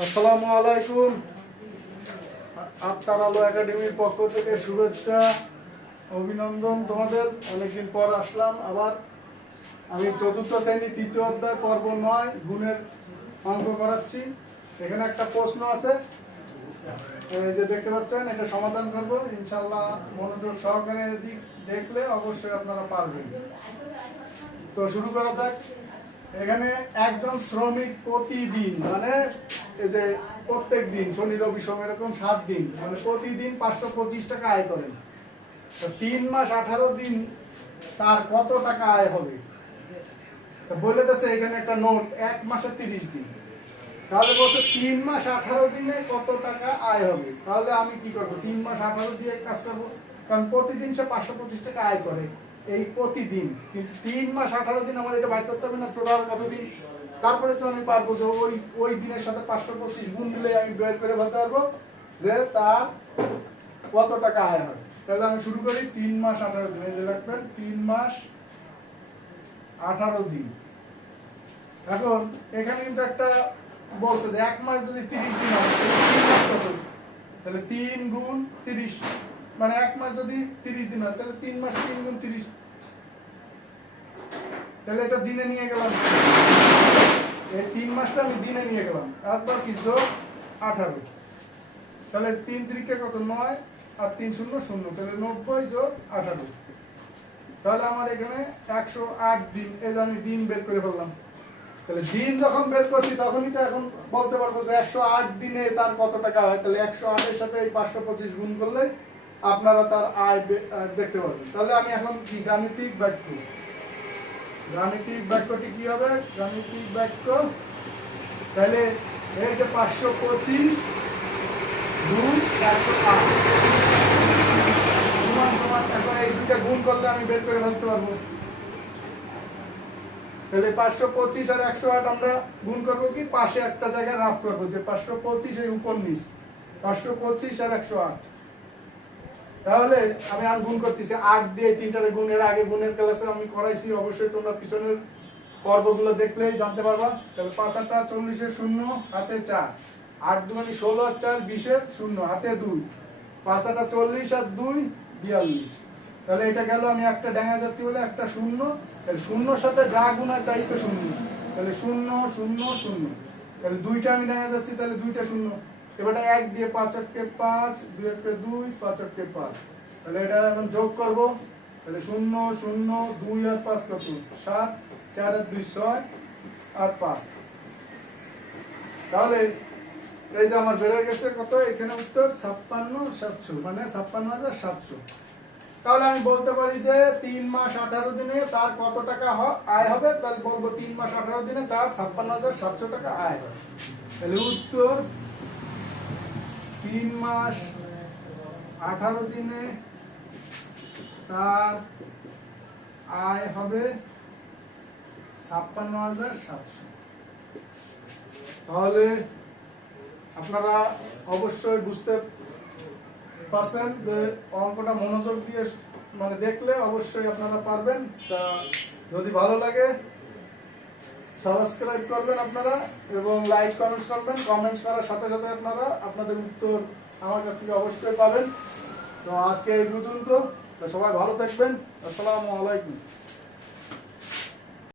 আসসালামু আলাইকুম। আত্মার আলো একাডেমির পক্ষ থেকে শুভেচ্ছা, অভিনন্দন। তোমাদের অনেকদিন পর আসলাম আবার। আমি চতুর্থ শ্রেণী তৃতীয় অধ্যায় পর্ব 9 গুণের অঙ্ক করাচ্ছি। এখানে একটা প্রশ্ন আছে, এই যে দেখতে পাচ্ছেন, এটা সমাধান করব ইনশাআল্লাহ। মনোযোগ সহকারে দেখলে অবশ্যই আপনারা পারবেন। তো শুরু করা যাক। এখানে একজন শ্রমিক প্রতিদিন, মানে এই যে প্রত্যেক দিন, শনি রবি সোম, এরকম 7 দিন, মানে প্রতিদিন 525 টাকা আয় করেন। তো 3 মাস 18 দিন তার কত টাকা আয় হবে? তো বলে দিয়েছে এখানে একটা নোট, 1 মাসে 30 দিন। তাহলে বলছে 3 মাস 18 দিনে কত টাকা আয় হবে। তাহলে আমি কি করব? 3 মাস 18 দিয়ে কাজ করব, কারণ প্রতিদিন সে 525 টাকা আয় করে, এই প্রতিদিন। কিন্তু 3 মাস 18 দিন আমার এটা বাইর করতে হবে না, টোটাল কতদিন। তারপরে তো আমি পারবো যে ওই দিনের সাথে 525 গুণ দিলে আমি বের করে বলতে পারবো যে তার কত টাকা আয় হবে। তাহলে আমি শুরু করি। 3 মাস 18 দিন, এই যে রাখবেন 3 মাস 18 দিন। এখন এখানে কিন্তু একটা বলছে যে 1 মাস যদি 30 দিন হয় তাহলে 3 গুণ 30, মানে 1 মাস যদি 30 দিন হয় তাহলে 3 মাস 3 গুণ 30। তাহলে এটা দিনে নিয়ে গেলাম, এই 3 মাসটা আমি দিনে নিয়ে গেলাম। তারপর কি যোগ 18, তাহলে 3 3 কত 9 আর 3 0 0, তাহলে 90 যোগ 18। তাহলে আমার এখানে 108 দিন। এই যে আমি দিন বের করে ফেললাম। তাহলে দিন যখন বের করছি তখনই তো এখন বলতে পারবো যে 108 দিনে তার কত টাকা হয়। তাহলে 108 এর সাথে এই 525 গুণ করলে আপনারা তার আয় দেখতে পারবেন। তাহলে আমি এখন কি গাণিতিক বাক্য, গাণিতিক বাক্যটি কি হবে? গাণিতিক বাক্য, তাহলে এই যে 525 গুণ 108 সমান সমান, এখন এই দুটো গুণ করলে আমি বের করে ফেলতে পারবো। তাহলে 525 আর 108 আমরা গুণ করবো কি, পাশে একটা জায়গায় রাফ করবো যে 525 এই উপর নিচ, 525 আর 108। তাহলে আমি আর গুণ করতেছি 8 দিয়ে, 3টারে গুণের আগে গুণের ক্লাসে আমি করাইছি, অবশ্যই তোমরা পিছনের পর্বগুলো দেখলেই জানতে পারবা। তাহলে 5 8 40 এর 0 হাতে 4, 8 2 16 আর 4 20 এর 0 হাতে 2, 5 8 40 আর 2 42। তাহলে এটা গেল, আমি একটা ডাঙা যাচ্ছি বলে একটা 0, তাহলে 0 সাথে যা গুণ হয় তাই তো 0, তাহলে 0 0 0। তাহলে 2টা আমি ডাঙা যাচ্ছি, তাহলে 2টা 0। এবারে 1 দিয়ে 5 8 5, 2 1 2, 5 8 5। তাহলে এটা এখন যোগ করব। তাহলে 0 0 2 আর 5 কত 7, 4 আর 2 6 আর 5। তাহলে এই যে আমার বেড়ে গেছে কত, এখানে উত্তর 56,700, মানে 56,700। তাহলে আমি বলতে পারি যে 3 মাস 18 দিনে তার কত টাকা আয় হবে। তাহলে বলবো 3 মাস 18 দিনে তার 56,700 টাকা আয় হবে। তাহলে উত্তর 3 মাস 18 দিনে তার আয় হবে 56,700। তাহলে আপনারা অবশ্যই বুঝতে পারছেন যে অঙ্কটা মনোযোগ দিয়ে মানে দেখলে অবশ্যই আপনারা পারবেন। তা যদি ভালো লাগে সাবস্ক্রাইব করবেন আপনারা, এবং লাইক কমেন্টস করবেন। কমেন্টস করার সাথে সাথে আপনারা আপনাদের উত্তর আমার কাছ থেকে অবশ্যই পাবেন। তো আজকে এই পর্যন্ত, তো সবাই ভালো থাকবেন। আসসালামু আলাইকুম।